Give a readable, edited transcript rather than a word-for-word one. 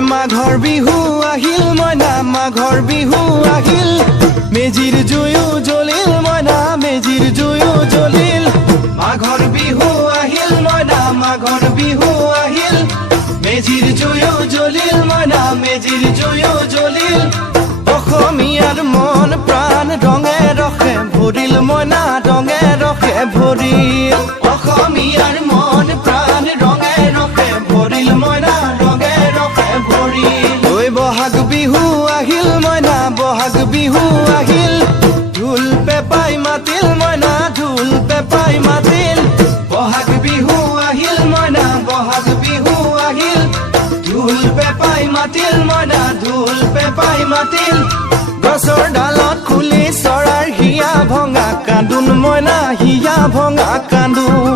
মাঘৰ বিহু আহিল মইনা মাঘৰ বিহু আহিল মেজিৰ জুয়ো জ্বলিল মইনা মেজিৰ জুয়ো জ্বলিল মাঘৰ বিহু আহিল মইনা মাঘৰ বিহু আহিল মেজিৰ জুয়ো জ্বলিল মইনা মেজিৰ জুয়ো জ্বলিল অসমীয়াৰ মন প্ৰাণ ৰঙে ৰখে ভৰিল মইনা ৰঙে ৰখে ভৰিল অসমীয়াৰ মন প্ৰাণ ৰঙে ৰখে ভৰিল মইনা ৰঙে ৰখে ভৰিল ঐ বহাগ বিহু আহিল মইনা বহাগ বিহু আহিল ঢোল পেপাই মাতিল মইনা ঢোল পেপাই মাতিল বহাগ বিহু আহিল মইনা বহাগ বিহু আহিল ঢোল পেপাই মাতিল মইনা ঢোল পেপাই মাতিল গছৰ ডালত খুলি চৰাইৰ হিয়া ভঙা কান্দোন মইনা হিয়া ভঙা কান্দোন